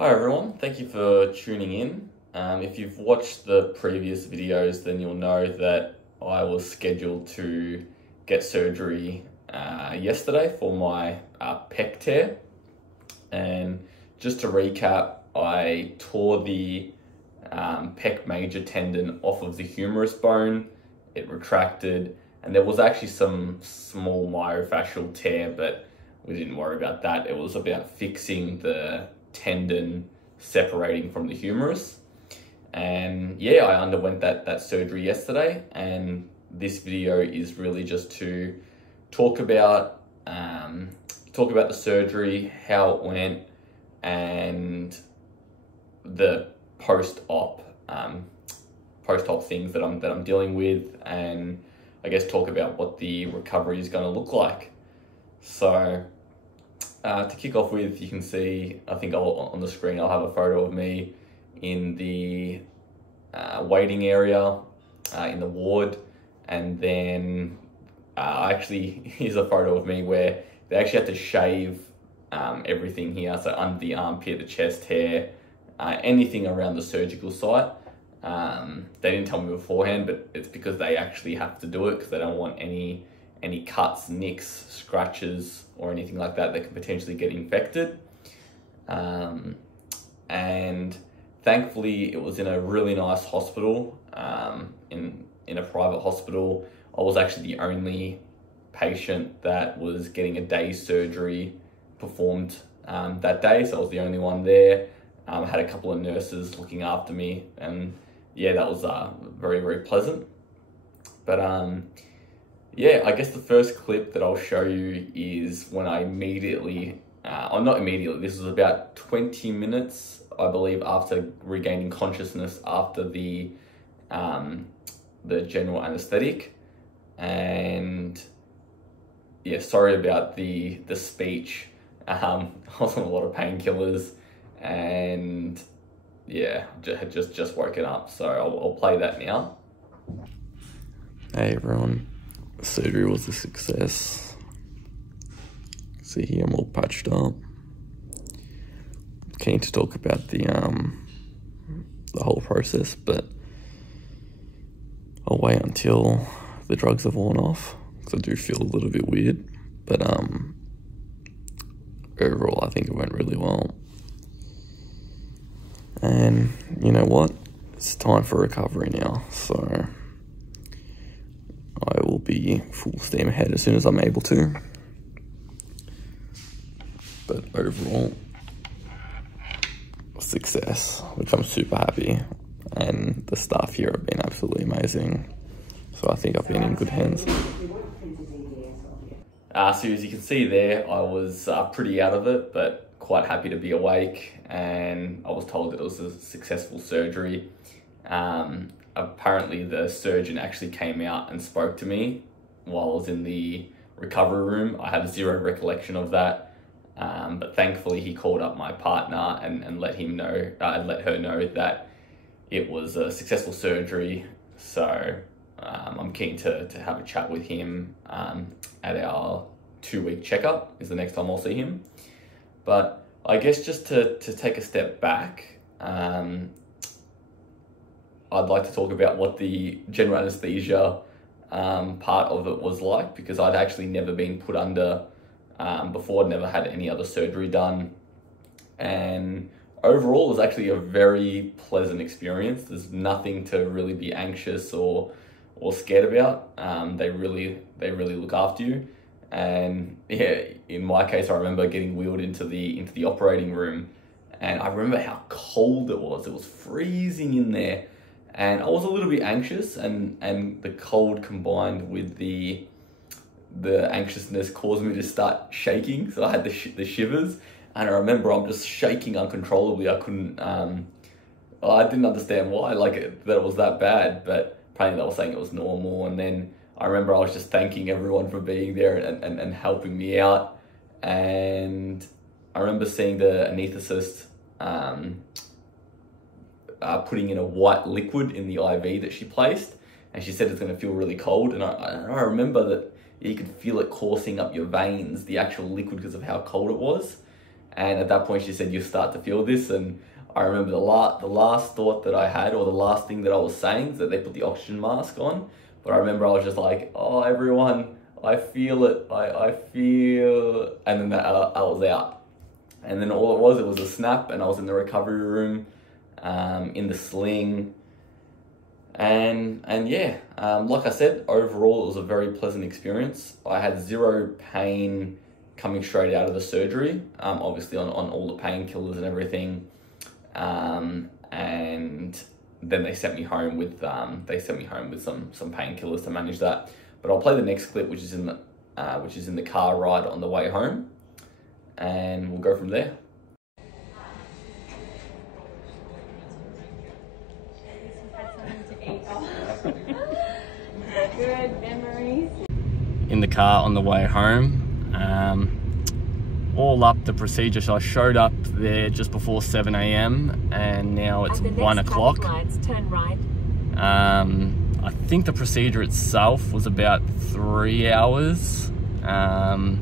Hi everyone, thank you for tuning in. If you've watched the previous videos, then you'll know that I was scheduled to get surgery yesterday for my pec tear. And just to recap, I tore the pec major tendon off of the humerus bone. It retracted, and there was actually some small myofascial tear, but we didn't worry about that. It was about fixing the tendon separating from the humerus. And yeah, I underwent that surgery yesterday, and this video is really just to talk about the surgery, how it went, and the post-op things that I'm dealing with, and I guess talk about what the recovery is going to look like. So to kick off with, you can see, I think on the screen I'll have a photo of me in the waiting area in the ward, and then here's a photo of me where they actually had to shave everything here, so under the armpit, the chest hair, anything around the surgical site. They didn't tell me beforehand, but it's because they actually have to do it because they don't want any cuts, nicks, scratches, or anything like that that could potentially get infected. And thankfully, it was in a really nice hospital, in a private hospital. I was actually the only patient that was getting a day surgery performed that day, so I was the only one there. I had a couple of nurses looking after me, and yeah, that was very, very pleasant. But yeah, I guess the first clip that I'll show you is when I immediately, not immediately, this was about 20 minutes, I believe, after regaining consciousness after the general anesthetic. And yeah, sorry about the speech. I was on a lot of painkillers, and yeah, had just woken up, so I'll play that now. Hey everyone, surgery was a success. See here, I'm all patched up. Keen to talk about the whole process, but I'll wait until the drugs have worn off, because I do feel a little bit weird. But overall, I think it went really well. And you know what? It's time for recovery now, so I will be full steam ahead as soon as I'm able to. But overall, success, which I'm super happy. And the staff here have been absolutely amazing. So I think I've been in good hands. So as you can see there, I was pretty out of it, but quite happy to be awake. And I was told that it was a successful surgery. Apparently the surgeon actually came out and spoke to me while I was in the recovery room. I have zero recollection of that, but thankfully he called up my partner and let her know that it was a successful surgery. So I'm keen to have a chat with him at our 2-week checkup is the next time I'll see him. But I guess just to take a step back, I'd like to talk about what the general anesthesia part of it was like, because I'd actually never been put under before. I'd never had any other surgery done, and overall it was actually a very pleasant experience. There's nothing to really be anxious or scared about. They really look after you. And yeah, in my case, I remember getting wheeled into the operating room, and I remember how cold it was. It was freezing in there. And I was a little bit anxious, and the cold combined with the anxiousness caused me to start shaking. So I had the shivers, and I remember I'm just shaking uncontrollably. I couldn't, I didn't understand why, that it was that bad, but apparently they were saying it was normal. And then I remember I was just thanking everyone for being there and helping me out. And I remember seeing the anaesthetist putting in a white liquid in the IV that she placed, and she said it's going to feel really cold. And I remember that you could feel it coursing up your veins, the actual liquid, because of how cold it was. And at that point she said, "You start to feel this." And I remember the last thought that I had, or the last thing that I was saying, is that they put the oxygen mask on. But I remember I was just like, "Oh, everyone, I feel it, I feel," and then I was out. And then all it was a snap, and I was in the recovery room, in the sling. And yeah, like I said, overall it was a very pleasant experience. I had zero pain coming straight out of the surgery, obviously on all the painkillers and everything. And then they sent me home with some painkillers to manage that. But I'll play the next clip, which is in the car ride on the way home, and we'll go from there. Good memories. In the car on the way home, all up the procedure. So I showed up there just before 7 a.m. and now it's 1 o'clock. Turn right. I think the procedure itself was about 3 hours, and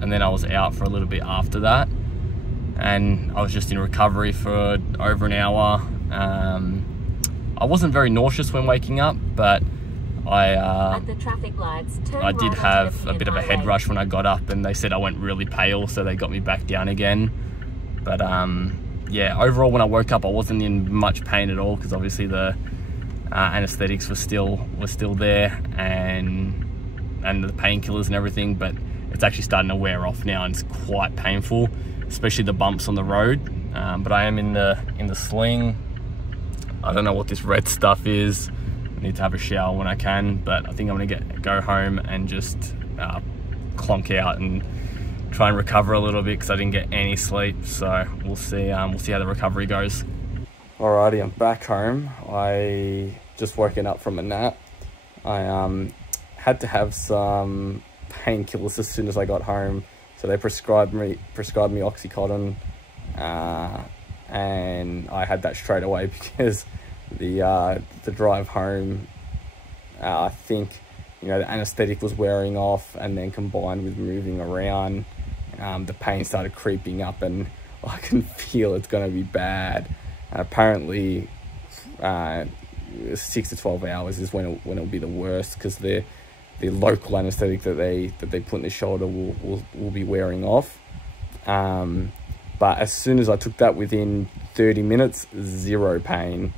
then I was out for a little bit after that, and I was just in recovery for over an hour. I wasn't very nauseous when waking up, but I did have a bit of a head rush when I got up, and they said I went really pale, so they got me back down again. But yeah, overall when I woke up I wasn't in much pain at all, because obviously the anesthetics were still there, and the painkillers and everything, but it's actually starting to wear off now, and it's quite painful, especially the bumps on the road. But I am in the sling. I don't know what this red stuff is. I need to have a shower when I can, but I think I'm gonna go home and just clonk out and try and recover a little bit, because I didn't get any sleep. So we'll see how the recovery goes. Alrighty, I'm back home. I just woken up from a nap. I had to have some painkillers as soon as I got home, so they prescribed me Oxycontin, and I had that straight away because the drive home, I think, you know, the anesthetic was wearing off, and then combined with moving around, the pain started creeping up, and I can feel it's going to be bad. Apparently 6 to 12 hours is when it'll be the worst, because the local anesthetic that they put in the shoulder will be wearing off. But as soon as I took that, within 30 minutes, zero pain.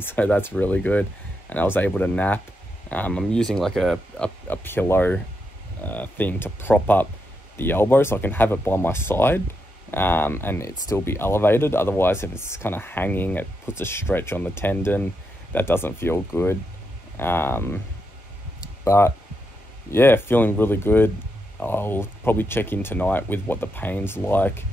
So that's really good, and I was able to nap. I'm using like a pillow thing to prop up the elbow, so I can have it by my side, and it still be elevated. Otherwise, if it's kind of hanging, it puts a stretch on the tendon. That doesn't feel good. But yeah, feeling really good. I'll probably check in tonight with what the pain's like,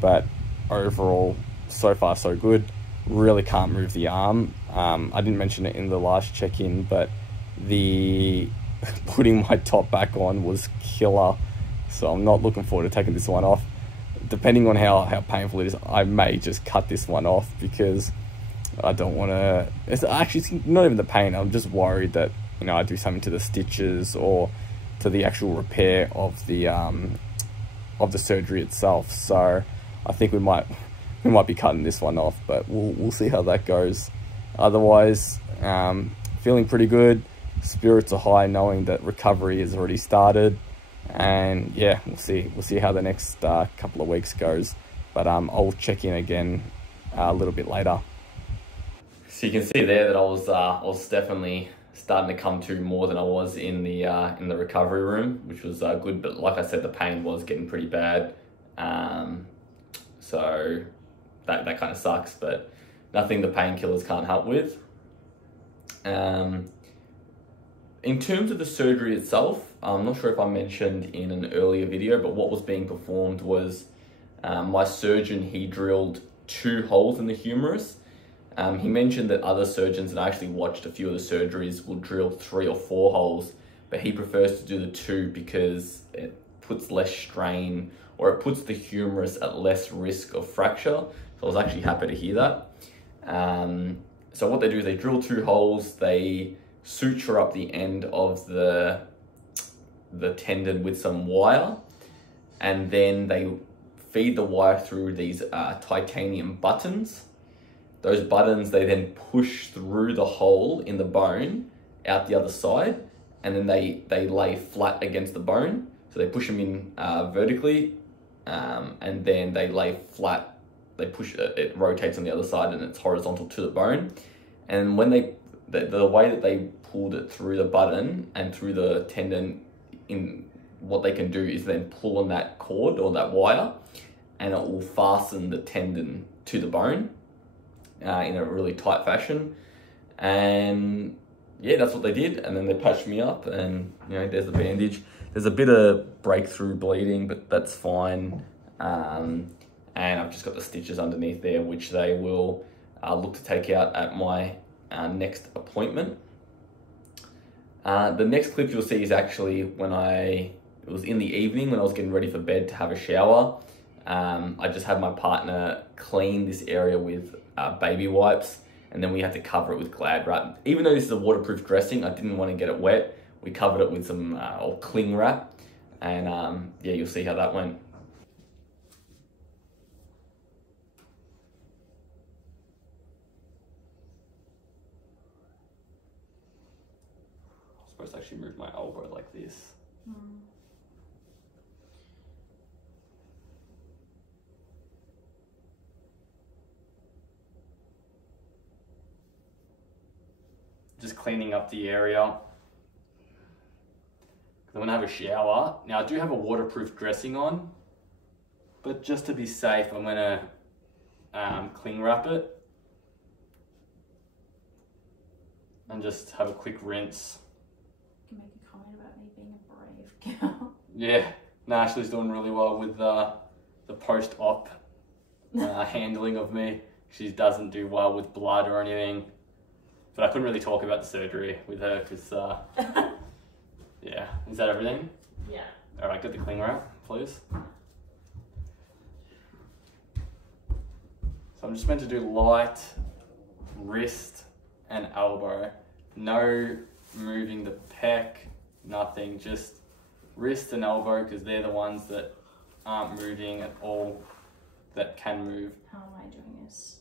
but overall, so far so good. Really can't move the arm. I didn't mention it in the last check-in, but the putting my top back on was killer, so I'm not looking forward to taking this one off. Depending on how painful it is, I may just cut this one off, because I don't want to. It's actually not even the pain. I'm just worried that, you know, I do something to the stitches or to the actual repair of the surgery itself. So I think we might be cutting this one off, but we'll see how that goes. Otherwise, feeling pretty good. Spirits are high, knowing that recovery has already started, and yeah, we'll see how the next couple of weeks goes. But I'll check in again a little bit later. So you can see there that I was definitely starting to come to more than I was in the recovery room, which was good. But like I said, the pain was getting pretty bad, so that kind of sucks. But nothing the painkillers can't help with. In terms of the surgery itself, I'm not sure if I mentioned in an earlier video, but what was being performed was my surgeon, he drilled 2 holes in the humerus. He mentioned that other surgeons, and I actually watched a few of the surgeries, will drill 3 or 4 holes, but he prefers to do the 2 because it puts less strain, or it puts the humerus at less risk of fracture. So I was actually happy to hear that. So what they do is they drill 2 holes, they suture up the end of the tendon with some wire, and then they feed the wire through these titanium buttons. Those buttons, they then push through the hole in the bone out the other side, and then they lay flat against the bone. So they push them in vertically, and then they lay flat. They push it rotates on the other side, and it's horizontal to the bone. And when the way that they pulled it through the button and through the tendon, in what they can do is then pull on that cord or that wire, and it will fasten the tendon to the bone in a really tight fashion. And yeah, that's what they did. And then they patched me up, and there's the bandage. There's a bit of breakthrough bleeding, but that's fine. And I've just got the stitches underneath there, which they will look to take out at my next appointment. The next clip you'll see is actually when it was in the evening when I was getting ready for bed to have a shower. I just had my partner clean this area with baby wipes, and then we had to cover it with Glad wrap. Even though this is a waterproof dressing, I didn't want to get it wet. We covered it with some cling wrap, and yeah, you'll see how that went. I'm supposed to actually move my elbow like this. Just cleaning up the area. I'm gonna have a shower. Now I do have a waterproof dressing on, but just to be safe, I'm gonna cling wrap it and just have a quick rinse. You can make a comment about me being a brave girl. Yeah, no, Ashley's doing really well with the post-op handling of me. She doesn't do well with blood or anything, but I couldn't really talk about the surgery with her because yeah, is that everything? Yeah. All right, get the cling wrap, please. So I'm just meant to do light wrist and elbow. No moving the pec, nothing, just wrist and elbow, because they're the ones that aren't moving at all, that can move. How am I doing this?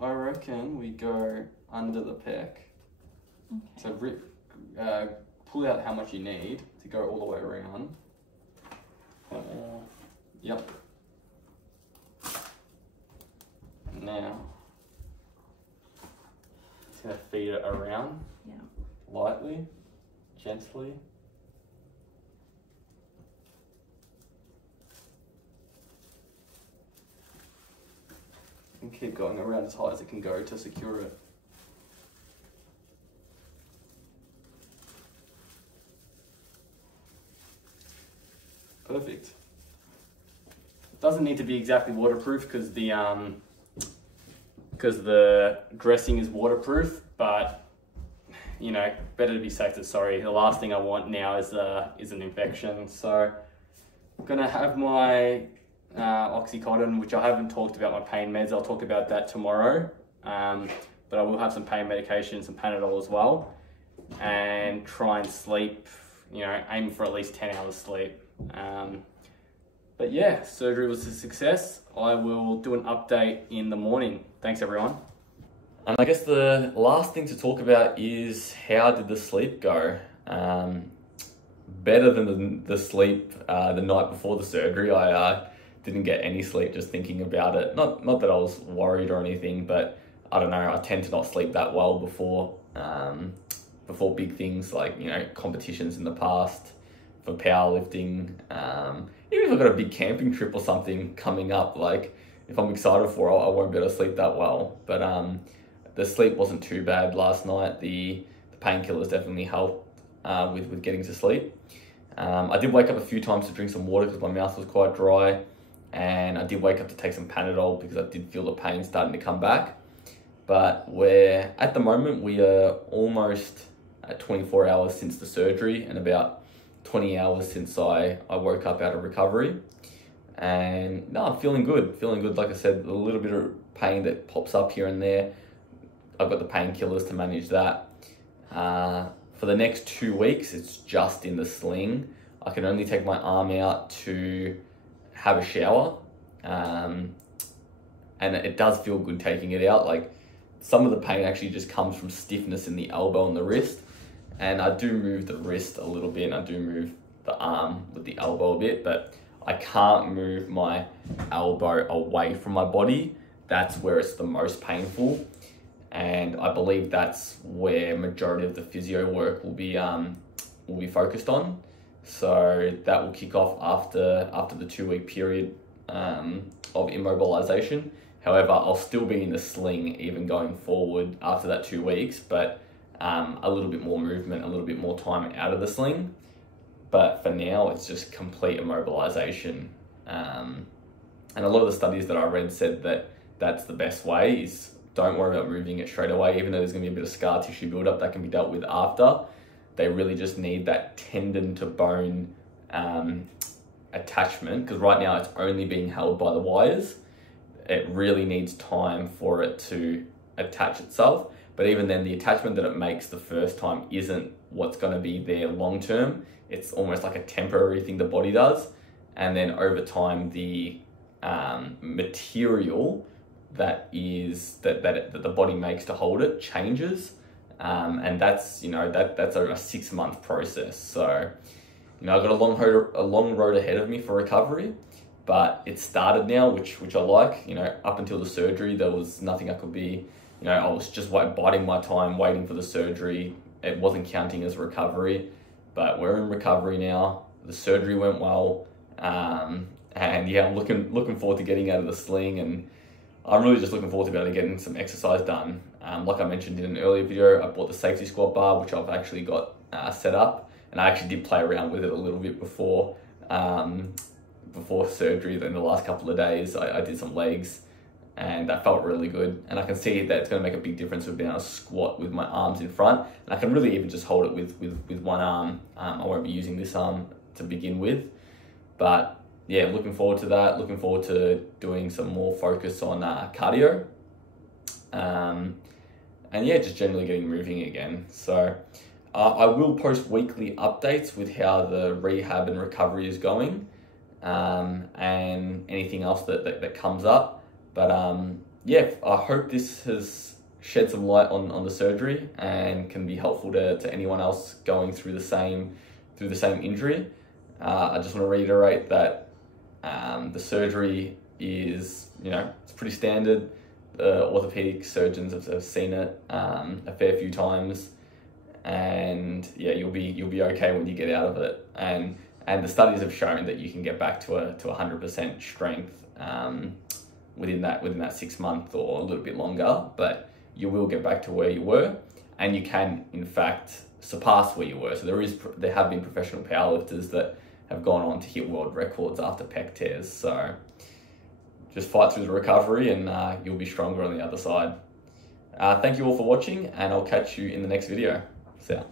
I reckon we go under the pec. Okay. So pull out how much you need to go all the way around. Yep. Now, just gonna feed it around. Yeah. Lightly, gently. And keep going around as high as it can go to secure it. Perfect. It doesn't need to be exactly waterproof because the dressing is waterproof, but better to be safe than sorry. The last thing I want now is an infection. So I'm gonna have my Oxycontin, which I haven't talked about my pain meds. I'll talk about that tomorrow. But I will have some pain medication, some Panadol as well, and try and sleep. Aim for at least 10 hours sleep. But yeah, surgery was a success. I will do an update in the morning. Thanks everyone. And I guess the last thing to talk about is how did the sleep go? Better than the sleep the night before the surgery. I didn't get any sleep just thinking about it. Not that I was worried or anything, but I don't know, I tend to not sleep that well before big things like, competitions in the past for powerlifting. Even if I've got a big camping trip or something coming up, like if I'm excited for it, I won't be able to sleep that well. But the sleep wasn't too bad last night. The painkillers definitely helped with getting to sleep. I did wake up a few times to drink some water because my mouth was quite dry, and I did wake up to take some Panadol because I did feel the pain starting to come back. But at the moment we are almost at 24 hours since the surgery and about 20 hours since I woke up out of recovery. And no, I'm feeling good. Like I said, a little bit of pain that pops up here and there. I've got the painkillers to manage that. For the next 2 weeks, it's just in the sling. I can only take my arm out to have a shower, and it does feel good taking it out. Like, some of the pain actually just comes from stiffness in the elbow and the wrist, and I do move the wrist a little bit, and I do move the arm with the elbow a bit, but I can't move my elbow away from my body. That's where it's the most painful, and I believe that's where majority of the physio work will be focused on. So that will kick off after the 2-week period of immobilization. However, I'll still be in the sling even going forward after that 2 weeks, but a little bit more movement, a little bit more time out of the sling. But for now, it's just complete immobilization. And a lot of the studies that I read said that that's the best way, is don't worry about moving it straight away, even though there's going to be a bit of scar tissue buildup that can be dealt with after. They really just need that tendon to bone attachment, because right now it's only being held by the wires. It really needs time for it to attach itself. But even then, the attachment that it makes the first time isn't what's going to be there long term. It's almost like a temporary thing the body does. And then over time, the material that the body makes to hold it changes. And that's, that's a 6-month process. So, I've got a long road ahead of me for recovery, but it started now, which I like. Up until the surgery, there was nothing I could be, I was just biding my time, waiting for the surgery. It wasn't counting as recovery, but we're in recovery now. The surgery went well. And yeah, I'm looking forward to getting out of the sling, and I'm really just looking forward to be able to getting some exercise done. Like I mentioned in an earlier video, I bought the safety squat bar, which I've actually got set up, and I actually did play around with it a little bit before surgery. In the last couple of days, I did some legs, and that felt really good. And I can see that it's going to make a big difference with being able to squat with my arms in front, and I can really even just hold it with one arm. I won't be using this arm to begin with, but yeah, looking forward to that. Looking forward to doing some more focus on cardio. And yeah, just generally getting moving again. So I will post weekly updates with how the rehab and recovery is going, and anything else that comes up. But yeah, I hope this has shed some light on the surgery and can be helpful to anyone else going through the same injury. I just want to reiterate that the surgery is, it's pretty standard. The orthopedic surgeons have seen it a fair few times, and yeah, you'll be okay when you get out of it. And the studies have shown that you can get back to 100% strength within that 6 month or a little bit longer. But you will get back to where you were, and you can in fact surpass where you were. So there have been professional powerlifters that have gone on to hit world records after pec tears. So just fight through the recovery, and you'll be stronger on the other side. Thank you all for watching, and I'll catch you in the next video. See ya.